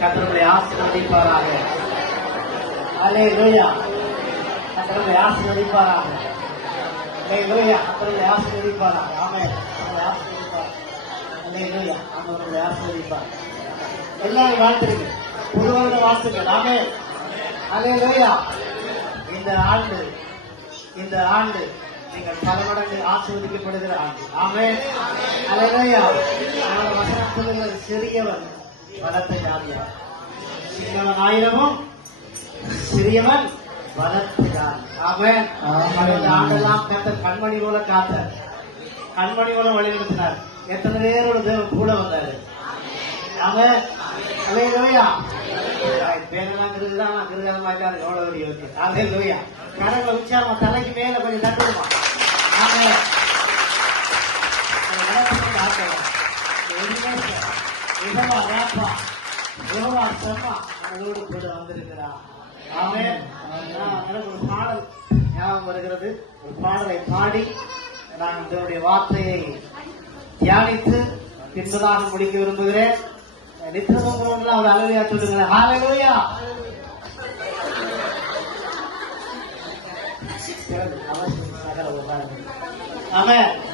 கர்த்தரை ஆசீர்வதிப்பாராக. அல்லேலூயா. கர்த்தரை ஆசீர்வதிப்பாராக. அல்லேலூயா. கர்த்தரை ஆசீர்வதிப்பாராக. ஆமென். கர்த்தரை ஆசீர்வதிப்பார். அல்லேலூயா. ஆண்டவரை ஆசீர்வதிப்பார். எல்லாரும் வாழ்த்துங்க. புதுவருட வாழ்த்துக்கள். ஆமென். அல்லேலூயா. இந்த ஆண்டு நீங்கள் பல மடங்கு ஆசீர்வதிக்கப்படுகிற ஆண்டு. ஆமென். அல்லேலூயா. வசனம் சொல்லுகிறது, சிறியவன் பலத்தை ஆதியார், சின்னவன் ஆயிரமும் சிறியவன் பலத்தினார். ஆமென். ஆண்டெல்லாம் கர்த்தர் கண்மணி போல காத்தார், கண்மணி போல வழிநடத்தினார். எத்தனை பேரோட தேவன் கூட வந்தாரு. ஆமென். அல்லேலூயா. பேரெல்லாம் கிருதான் கிருதாமாக்காரு எவ்வளவு இருக்கு. அல்லேலூயா. கரங்களை உச்சாரமா தலைக்கு மேல கொஞ்சம் தட்டுமா. ஆமென். கூட வந்திருக்கிறார். ஆமென். எனக்கு ஒரு பாடல் ஞாபகம் வருகிறது. ஒரு பாடலை பாடி நான் இதனுடைய வார்த்தையை தியானித்து பின்பதாக முடிக்க விரும்புகிறேன். நித்திரமும் ஒரு அலுவலியா சொல்லுங்க. ஹல்லேலூயா. ஆமென்.